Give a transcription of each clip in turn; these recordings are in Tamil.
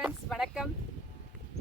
ஃப்ரெண்ட்ஸ் வணக்கம்.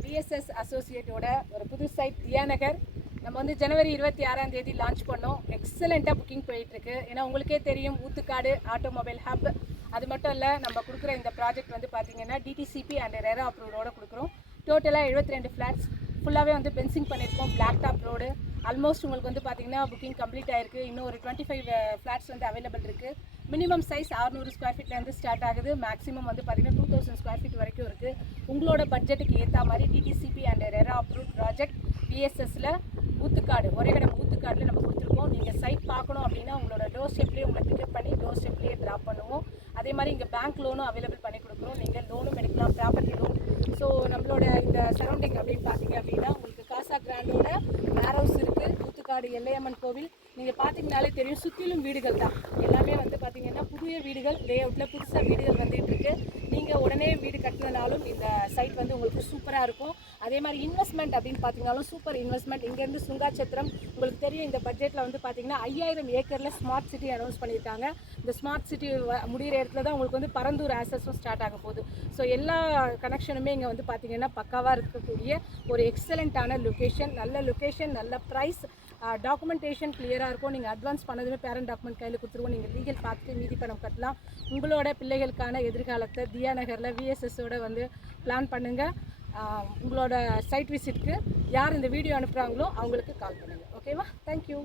பிஎஸ்எஸ் அசோசியேட்டோட ஒரு புது சைட் தியாநகர் நம்ம வந்து ஜனவரி இருபத்தி ஆறாம் தேதி லான்ச் பண்ணோம். எக்ஸலண்ட்டாக புக்கிங் போயிட்டுருக்கு. ஏன்னா உங்களுக்கே தெரியும் ஊத்துக்காடு ஆட்டோமொபைல் ஹப் அது மட்டும் இல்லை நம்ம கொடுக்குற இந்த ப்ராஜெக்ட் வந்து பார்த்தீங்கன்னா டிடிசிபி அண்ட் ரெரா அப்ரூவோட கொடுக்குறோம். டோட்டலாக எழுபத்தி ரெண்டு ஃப்ளாட்ஸ் ஃபுல்லாகவே வந்து பென்சிங் பண்ணியிருக்கோம் பிளாக் டாப் ரோடு ஆல்மோஸ்ட் உங்களுக்கு வந்து பார்த்தீங்கன்னா புக்கிங் கம்ப்ளீட் ஆயிருக்கு. இன்னும் ஒரு டுவெண்ட்டி ஃபைவ் ஃப்ளாட்ஸ் வந்து அவைலபிள் இருக்குது மினிமம் சைஸ் 600 ஸ்கொயர் ஃபீட்லேருந்து ஸ்டார்ட் ஆகுது. மேக்ஸிமம் வந்து பார்த்தீங்கன்னா டூ தௌசண்ட் ஸ்கொயர் ஃபீட் வரைக்கும் இருக்குது உங்களோட பட்ஜெட்டுக்கு ஏற்ற மாதிரி DTCP and RERA approve project பிஎஸ்எஸ்ல Oothukadu ஒரே இடம் ஊத்துக்காடில் நம்ம கொடுத்துருக்கோம். நீங்கள் சைட் பார்க்கணும் அப்படின்னா உங்களோட டோர் ஸ்டெப்லேயே உங்களை பிக்கப் பண்ணி டோர் ஸ்டெப்லேயே ட்ராப் பண்ணுவோம். அதே மாதிரி இங்கே பேங்க் லோனும் அவைலபிள் பண்ணி கொடுக்குறோம். நீங்கள் லோனும் எடுக்கலாம் ப்ராப்பர்ட்டி லோன் ஸோ நம்மளோட இந்த சரௌண்டிங் அப்படின்னு பார்த்தீங்க அப்படின்னா உங்களுக்கு காசா கிராண்டோட வேர் ஹவுஸ் இருக்குது ஊத்துக்காடு எல்லையம்மன் கோவில். நீங்கள் பார்த்தீங்கனாலே தெரியும் சுற்றிலும் வீடுகள் தான். எல்லாமே வந்து பார்த்தீங்கன்னா புதிய வீடுகள் லே அவுட்டில் புதுசாக வீடுகள் வந்துகிட்டு இருக்கு. நீங்கள் உடனே வீடு கட்டினாலும் இந்த சைட் வந்து உங்களுக்கு சூப்பராக இருக்கும். அதே மாதிரி இன்வெஸ்ட்மெண்ட் அப்படின்னு பார்த்தீங்கனாலும் சூப்பர் இன்வெஸ்ட்மெண்ட் இங்கேருந்து சுங்காச்சத்திரம் உங்களுக்கு தெரியும் இந்த பட்ஜெட்டில் வந்து பார்த்தீங்கன்னா ஐயாயிரம் ஏக்கரில் ஸ்மார்ட் சிட்டி அனௌன்ஸ் பண்ணியிருக்காங்க. இந்த ஸ்மார்ட் சிட்டி முடிகிற இடத்துல தான் உங்களுக்கு வந்து பரந்தூர் ஆசஸும் ஸ்டார்ட் ஆக போகுது. ஸோ எல்லா கனெக்ஷனுமே இங்கே வந்து பார்த்தீங்கன்னா பக்காவாக இருக்கக்கூடிய ஒரு எக்ஸலண்ட்டான லொக்கேஷன் நல்ல லொக்கேஷன் நல்ல ப்ரைஸ் டாக்குமெண்டேஷன் கிளியராக இருக்கும் நீங்கள் அட்வான்ஸ் பண்ணதுமே பேரண்ட் டாக்குமெண்ட் கையில் கொடுத்துருவோம். நீங்கள் லீகல் பார்த்துட்டு மீதி பணம் கட்டலாம். உங்களோட பிள்ளைகளுக்கான எதிர்காலத்தை தியா நகரில் விஎஸ்எஸோட வந்து பிளான் பண்ணுங்கள் உங்களோட சைட் விசிட்க்கு யார் இந்த வீடியோ அனுப்புகிறாங்களோ அவங்களுக்கு கால் பண்ணுங்கள் ஓகேவா தேங்க்யூ